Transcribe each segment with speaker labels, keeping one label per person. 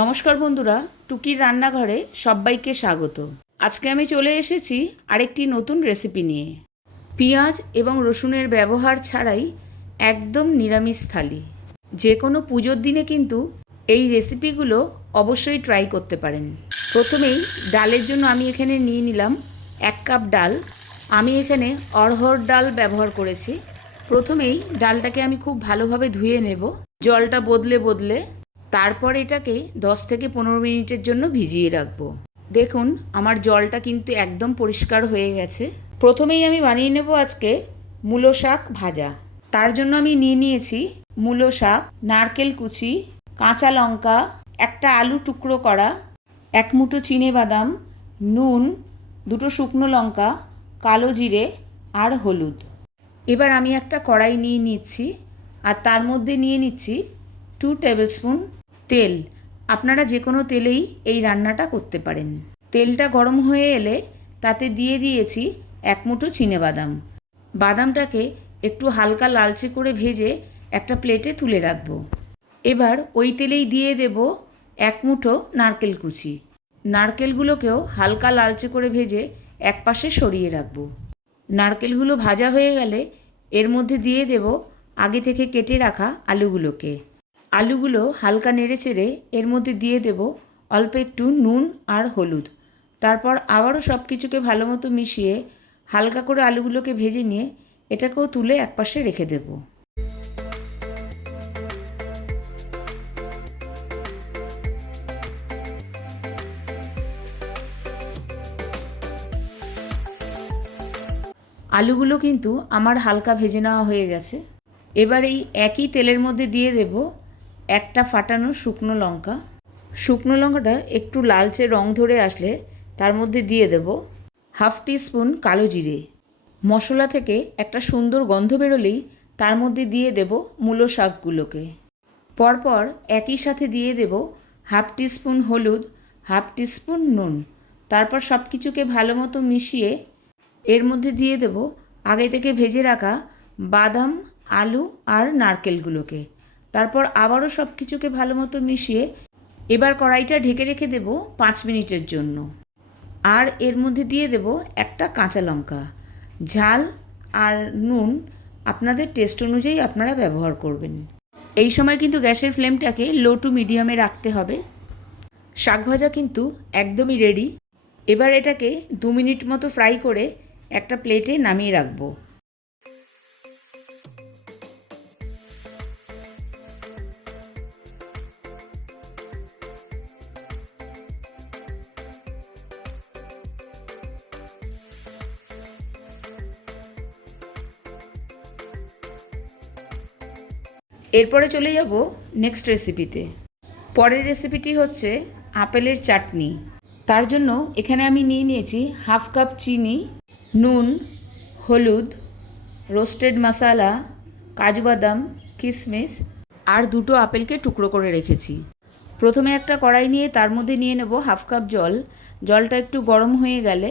Speaker 1: নমস্কার বন্ধুরা, টুকির রান্নাঘরে সবাইকে স্বাগত। আজকে আমি চলে এসেছি আরেকটি নতুন রেসিপি নিয়ে। পেঁয়াজ এবং রসুনের ব্যবহার ছাড়াই একদম নিরামিষ থালি। যে কোনো পুজোর দিনে কিন্তু এই রেসিপিগুলো অবশ্যই ট্রাই করতে পারেন। প্রথমেই ডালের জন্য আমি এখানে নিয়ে নিলাম এক কাপ ডাল। আমি এখানে অড়হর ডাল ব্যবহার করেছি। প্রথমেই ডালটাকে আমি খুব ভালোভাবে ধুয়ে নেব। জলটা বদলে বদলে তারপর এটাকে 10 থেকে পনেরো মিনিটের জন্য ভিজিয়ে রাখব। দেখুন, আমার জলটা কিন্তু একদম পরিষ্কার হয়ে গেছে। প্রথমেই আমি বানিয়ে নেব আজকে মূলো শাক ভাজা। তার জন্য আমি নিয়ে নিয়েছি মূলো শাক, নারকেল কুচি, কাঁচা লঙ্কা, একটা আলু টুকরো করা, এক মুঠো চিনে বাদাম, নুন, দুটো শুকনো লঙ্কা, কালো জিরে আর হলুদ। এবার আমি একটা কড়াই নিয়ে নিচ্ছি আর তার মধ্যে নিয়ে নিচ্ছি টু টেবিলস্পুন তেল। আপনারা যে কোনো তেলেই এই রান্নাটা করতে পারেন। তেলটা গরম হয়ে এলে তাতে দিয়ে দিয়েছি এক মুঠো বাদাম। বাদামটাকে একটু হালকা লালচে করে ভেজে একটা প্লেটে তুলে রাখব। এবার ওই তেলেই দিয়ে দেব এক মুঠো নারকেল কুচি। নারকেলগুলোকেও হালকা লালচে করে ভেজে এক পাশে সরিয়ে রাখব। নারকেলগুলো ভাজা হয়ে গেলে এর মধ্যে দিয়ে দেব আগে থেকে কেটে রাখা আলুগুলোকে। আলুগুলো হালকা নেড়ে চেড়ে এর মধ্যে দিয়ে দেব অল্প একটু নুন আর হলুদ। তারপর আবারও সব কিছুকে ভালো মতো মিশিয়ে হালকা করে আলুগুলোকে ভেজে নিয়ে এটাকেও তুলে একপাশে রেখে দেব। আলুগুলো কিন্তু আমার হালকা ভেজে নেওয়া হয়ে গেছে। এবার এই একই তেলের মধ্যে দিয়ে দেব একটা ফাটানো শুকনো লঙ্কা। শুকনো লঙ্কাটা একটু লালচে রং ধরে আসলে তার মধ্যে দিয়ে দেব হাফ স্পুন কালো জিরে। মশলা থেকে একটা সুন্দর গন্ধ বেরোলেই তার মধ্যে দিয়ে দেব মূলো শাকগুলোকে। পরপর একই সাথে দিয়ে দেব হাফ স্পুন হলুদ, হাফ স্পুন নুন। তারপর সব কিছুকে ভালো মতো মিশিয়ে এর মধ্যে দিয়ে দেব আগে থেকে ভেজে রাখা বাদাম, আলু আর নারকেলগুলোকে। তারপর আবারও সব কিছুকে ভালো মতো মিশিয়ে এবার কড়াইটা ঢেকে রেখে দেব পাঁচ মিনিটের জন্য। আর এর মধ্যে দিয়ে দেব একটা কাঁচা লঙ্কা। ঝাল আর নুন আপনাদের টেস্ট অনুযায়ী আপনারা ব্যবহার করবেন। এই সময় কিন্তু গ্যাসের ফ্লেমটাকে লো টু মিডিয়ামে রাখতে হবে। শাক ভাজা কিন্তু একদমই রেডি এবার এটাকে দু মিনিট মতো ফ্রাই করে একটা প্লেটে নামিয়ে রাখব। এরপরে চলে যাব নেক্সট রেসিপিতে পরের রেসিপিটি হচ্ছে আপেলের চাটনি। তার জন্য এখানে আমি নিয়ে নিয়েছি হাফ কাপ চিনি, নুন, হলুদ রোস্টেড মশালা কাজু বাদাম কিশমিশ আর দুটো আপেলকে টুকরো করে রেখেছি। প্রথমে একটা কড়াই নিয়ে তার মধ্যে নিয়ে নেব হাফ কাপ জল। জলটা একটু গরম হয়ে গেলে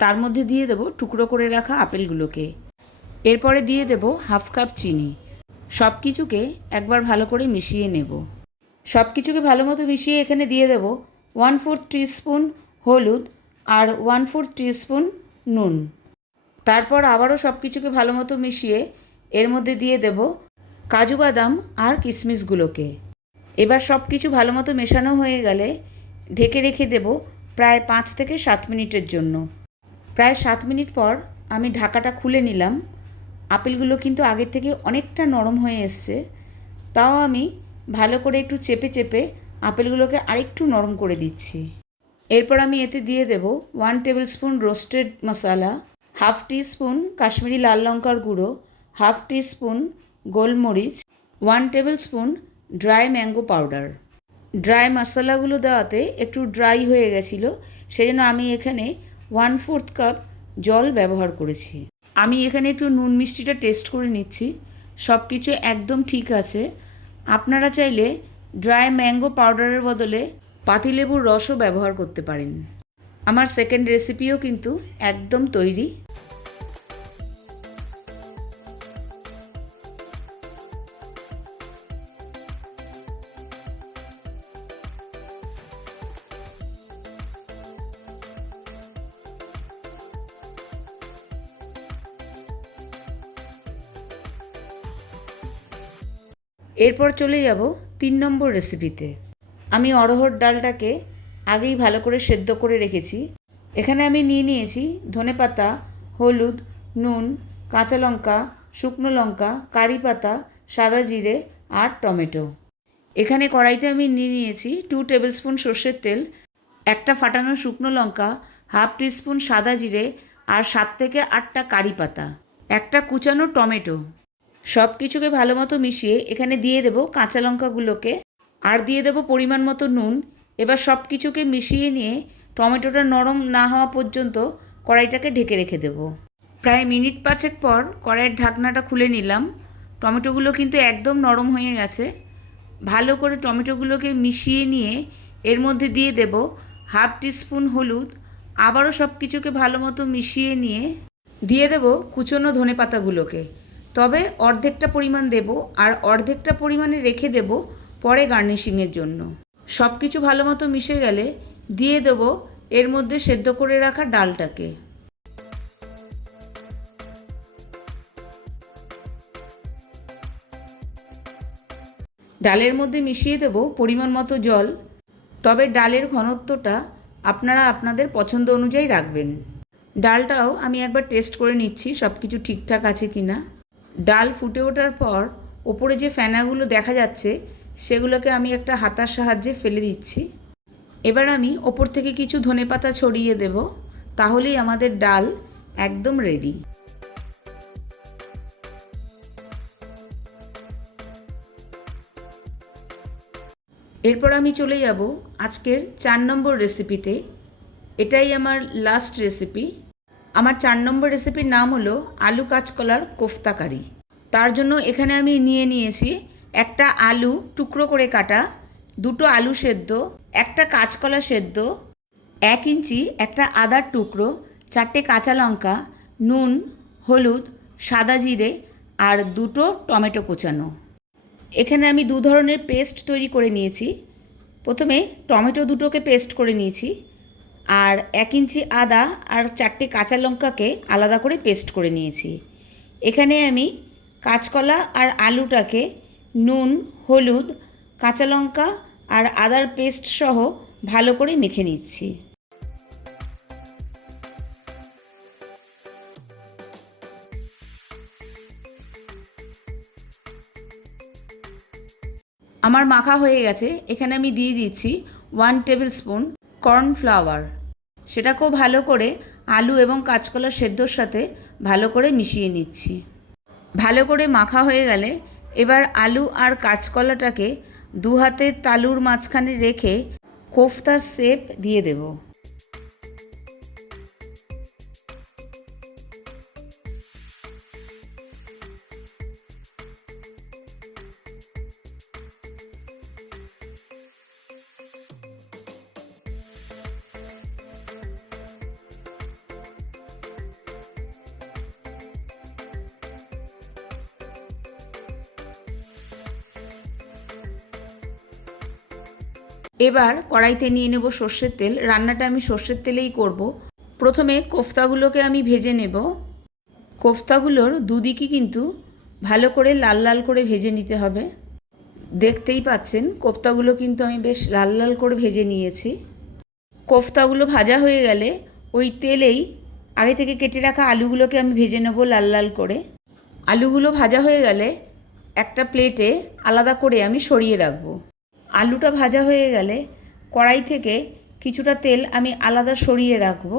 Speaker 1: তার মধ্যে দিয়ে দেব টুকরো করে রাখা আপেলগুলোকে। এরপরে দিয়ে দেব হাফ কাপ চিনি। সব কিছুকে একবার ভালো করে মিশিয়ে নেব। সব কিছুকে ভালো মতো মিশিয়ে এখানে দিয়ে দেব ওয়ান ফোর্থ টিস্পুন হলুদ আর ওয়ান ফোর্থ টিস্পুন নুন। তারপর আবারও সব কিছুকে ভালো মতো মিশিয়ে এর মধ্যে দিয়ে দেব কাজু বাদাম আর কিশমিশগুলোকে এবার সব কিছু ভালো মতো মেশানো হয়ে গেলে ঢেকে রেখে দেব প্রায় পাঁচ থেকে সাত মিনিটের জন্য। প্রায় সাত মিনিট পর আমি ঢাকাটা খুলে নিলাম। আপেলগুলো কিন্তু আগের থেকে অনেকটা নরম হয়ে এসছে। তাও আমি ভালো করে একটু চেপে চেপে আপেলগুলোকে আরেকটু নরম করে দিচ্ছি। এরপর আমি এতে দিয়ে দেব ওয়ান টেবিল স্পুন রোস্টেড মশলা, হাফ টি স্পুন কাশ্মীরি লাল লঙ্কার গুঁড়ো, হাফ টি স্পুন গোলমরিচ, one tablespoon dry mango powder. Dry মশলাগুলো দেওয়াতে একটু ড্রাই হয়ে গেছিল সেই জন্য আমি এখানে ওয়ান ফোর্থ কাপ জল ব্যবহার করেছি। আমি এখানে একটু নুন মিষ্টিটা টেস্ট করে নিচ্ছি। সব কিছু একদম ঠিক আছে। আপনারা চাইলে ড্রাই ম্যাঙ্গো পাউডারের বদলে পাতিলেবুর রসও ব্যবহার করতে পারেন। আমার সেকেন্ড রেসিপিও কিন্তু একদম তৈরি। এরপর চলে যাব তিন নম্বর রেসিপিতে আমি অড়হর ডালটাকে আগেই ভালো করে সেদ্ধ করে রেখেছি। এখানে আমি নিয়ে নিয়েছি ধনেপাতা হলুদ, নুন, কাঁচা লঙ্কা, শুকনো লঙ্কা, কারি পাতা, সাদা জিরে আর টমেটো। এখানে কড়াইতে আমি নিয়ে নিয়েছি টু টেবিল স্পুন সর্ষের তেল, একটা ফাটানো শুকনো লঙ্কা হাফ টিস্পুন সাদা জিরে আর সাত থেকে আটটা কারি পাতা। একটা কুচানো টমেটো। সব কিছুকে ভালো মতো মিশিয়ে এখানে দিয়ে দেব কাঁচা লঙ্কাগুলোকে। আর দিয়ে দেব পরিমাণ মতো নুন। এবার সব কিছুকে মিশিয়ে নিয়ে টমেটোটা নরম না হওয়া পর্যন্ত কড়াইটাকে ঢেকে রেখে দেব। প্রায় মিনিট পাঁচেক পর কড়াইয়ের ঢাকনাটা খুলে নিলাম। টমেটোগুলো কিন্তু একদম নরম হয়ে গেছে। ভালো করে টমেটোগুলোকে মিশিয়ে নিয়ে এর মধ্যে দিয়ে দেব হাফ টিস্পুন হলুদ। আবারও সব কিছুকে ভালো মতো মিশিয়ে নিয়ে দিয়ে দেব কুচনো ধনে পাতাগুলোকে তবে অর্ধেকটা পরিমাণ দেব আর অর্ধেকটা পরিমাণে রেখে দেব পরে গার্নিশিংয়ের জন্য। সব কিছু ভালো মতো মিশে গেলে দিয়ে দেব এর মধ্যে সেদ্ধ করে রাখা ডালটাকে। ডালের মধ্যে মিশিয়ে দেব পরিমাণ মতো জল। তবে ডালের ঘনত্বটা আপনারা আপনাদের পছন্দ অনুযায়ী রাখবেন। ডালটাও আমি একবার টেস্ট করে নিচ্ছি সব কিছু ঠিকঠাক আছে কি না ডাল ফুটে ওঠার পর ওপরে যে ফেনাগুলো দেখা যাচ্ছে, সেগুলোকে আমি একটা হাতার সাহায্যে ফেলে দিচ্ছি। এবার আমি ওপর থেকে কিছু ধনেপাতা ছড়িয়ে দেব, তাহলেই আমাদের ডাল একদম রেডি এরপর আমি চলে যাব আজকের চার নম্বর রেসিপিতে এটাই আমার লাস্ট রেসিপি আমার চার নম্বর রেসিপির নাম হলো আলু কাঁচকলার কোফতা কারি। তার জন্য এখানে আমি নিয়ে নিয়েছি একটা আলু টুকরো করে কাটা, দুটো আলু সেদ্ধ, একটা কাঁচকলা সেদ্ধ, এক ইঞ্চি একটা আদার টুকরো, চারটে কাঁচা লঙ্কা, নুন, হলুদ, সাদা জিরে আর দুটো টমেটো কোচানো। এখানে আমি দু ধরনের পেস্ট তৈরি করে নিয়েছি। প্রথমে টমেটো দুটোকে পেস্ট করে নিয়েছি। আর এক ইঞ্চি আদা আর চারটে কাঁচা লঙ্কাকে আলাদা করে পেস্ট করে নিয়েছি। এখানে আমি কাঁচকলা আর আলুটাকে নুন, হলুদ, কাঁচা লঙ্কা আর আদার পেস্ট সহ ভালো করে মেখে নিচ্ছি। আমার মাখা হয়ে গেছে। এখানে আমি দিয়ে দিচ্ছি ওয়ান টেবিল স্পুন কর্নফ্লাওয়ার। সেটাকেও ভালো করে আলু এবং কাঁচকলা সেদ্ধর সাথে ভালো করে মিশিয়ে নিচ্ছি। ভালো করে মাখা হয়ে গেলে এবার আলু আর কাঁচকলাটাকে দু হাতে তালুর মাঝখানে রেখে কোফতার শেপ দিয়ে দেব। এবার কড়াইতে নিয়ে নেব সর্ষের তেল। রান্নাটা আমি সর্ষের তেলেই করব। প্রথমে কোফতাগুলোকে আমি ভেজে নেব। কোফতাগুলোর দুদিকই কিন্তু ভালো করে লাল লাল করে ভেজে নিতে হবে। দেখতেই পাচ্ছেন, কোফতাগুলো কিন্তু আমি বেশ লাল লাল করে ভেজে নিয়েছি। কোফতাগুলো ভাজা হয়ে গেলে ওই তেলেই আগে থেকে কেটে রাখা আলুগুলোকে আমি ভেজে নেব লাল লাল করে। আলুগুলো ভাজা হয়ে গেলে একটা প্লেটে আলাদা করে আমি সরিয়ে রাখব। আলুটা ভাজা হয়ে গেলে কড়াই থেকে কিছুটা তেল আমি আলাদা সরিয়ে রাখব।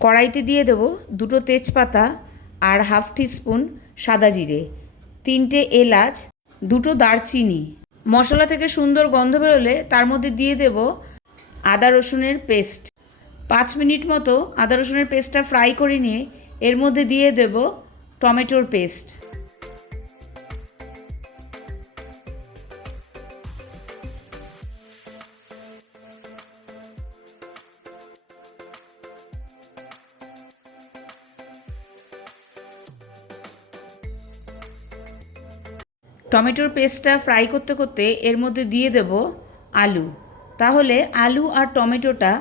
Speaker 1: কড়াইতে দিয়ে দেবো দুটো তেজপাতা আর হাফ টিস্পুন সাদা জিরে, তিনটে এলাচ, দুটো দারচিনি। মশলা থেকে সুন্দর গন্ধ বেরোলে তার মধ্যে দিয়ে দেব আদা রসুনের পেস্ট। পাঁচ মিনিট মতো আদা রসুনের পেস্টটা ফ্রাই করে নিয়ে এর মধ্যে দিয়ে দেব টমেটোর পেস্ট। টমেটোর পেস্টটা ফ্রাই করতে করতে এর মধ্যে দিয়ে দেব আলু। তাহলে আলু আর টমেটোটা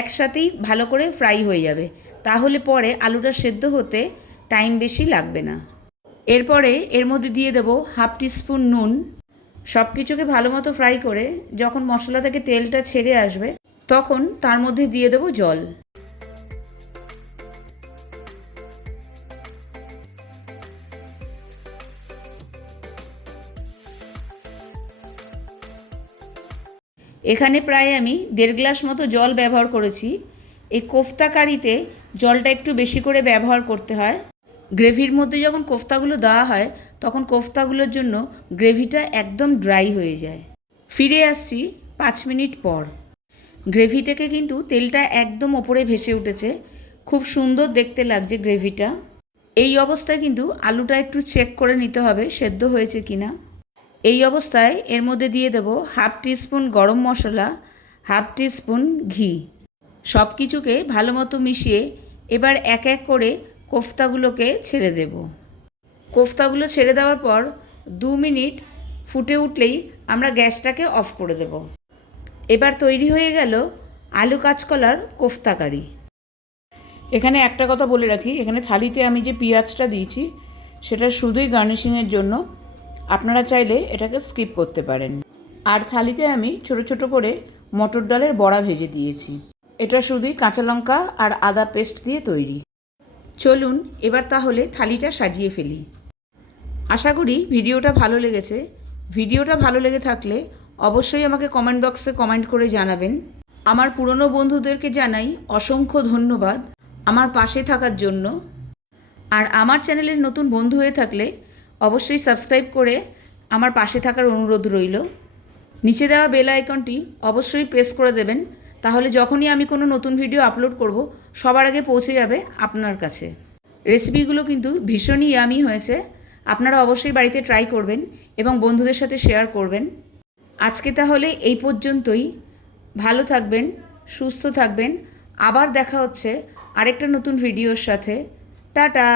Speaker 1: একসাথেই ভালো করে ফ্রাই হয়ে যাবে। তাহলে পরে আলুটা সেদ্ধ হতে টাইম বেশি লাগবে না। এরপরে এর মধ্যে দিয়ে দেব হাফ টিস্পুন নুন। সব কিছুকে ভালো মতো ফ্রাই করে যখন মশলা থেকে তেলটা ছেড়ে আসবে, তখন তার মধ্যে দিয়ে দেবো জল। এখানে প্রায় আমি দেড় গ্লাস মতো জল ব্যবহার করেছি। এই কোফতা কারিতে জলটা একটু বেশি করে ব্যবহার করতে হয়। গ্রেভির মধ্যে যখন কোফতাগুলো দেওয়া হয়, তখন কোফতাগুলোর জন্য গ্রেভিটা একদম ড্রাই হয়ে যায়। ফিরে আসছি পাঁচ মিনিট পর। গ্রেভি থেকে কিন্তু তেলটা একদম ওপরে ভেসে উঠেছে। খুব সুন্দর দেখতে লাগছে গ্রেভিটা। এই অবস্থায় কিন্তু আলুটা একটু চেক করে নিতে হবে, সেদ্ধ হয়েছে কিনা। এই অবস্থায় এর মধ্যে দিয়ে দেব হাফ টিস্পুন গরম মশলা, হাফ টিস্পুন ঘি। সব কিছুকে ভালো মতো মিশিয়ে এবার এক এক করে কোফতাগুলোকে ছেড়ে দেব। কোফতাগুলো ছেড়ে দেওয়ার পর দু মিনিট ফুটে উঠলেই আমরা গ্যাসটাকে অফ করে দেব। এবার তৈরি হয়ে গেল আলু কাঁচকলার কোফতা কারি। এখানে একটা কথা বলে রাখি, এখানে থালিতে আমি যে পেঁয়াজটা দিয়েছি, সেটা শুধুই গার্নিশিংয়ের জন্য আপনারা চাইলে এটাকে স্কিপ করতে পারেন। আর থালিতে আমি ছোট ছোট করে মটর ডালের বড়া ভেজে দিয়েছি। এটা শুধুই কাঁচা লঙ্কা আর আদা পেস্ট দিয়ে তৈরি। চলুন এবার তাহলে থালিটা সাজিয়ে ফেলি। আশা করি ভিডিওটা ভালো লেগেছে। ভিডিওটা ভালো লেগে থাকলে অবশ্যই আমাকে কমেন্ট বক্সে কমেন্ট করে জানাবেন। আমার পুরনো বন্ধুদেরকে জানাই অসংখ্য ধন্যবাদ আমার পাশে থাকার জন্য। আর আমার চ্যানেলের নতুন বন্ধু হয়ে থাকলে অবশ্যই সাবস্ক্রাইব করে আমার পাশে থাকার অনুরোধ রইল। নিচে দেওয়া বেল আইকনটি অবশ্যই প্রেস করে দেবেন, তাহলে যখনই আমি কোনো নতুন ভিডিও আপলোড করব, সবার আগে পৌঁছে যাবে আপনার কাছে। রেসিপিগুলো কিন্তু ভীষণই ইয়ামি হয়েছে, আপনারা অবশ্যই বাড়িতে ট্রাই করবেন এবং বন্ধুদের সাথে শেয়ার করবেন। আজকে তাহলে এই পর্যন্তই। ভালো থাকবেন, সুস্থ থাকবেন। আবার দেখা হচ্ছে আরেকটা নতুন ভিডিওর সাথে। টাটা!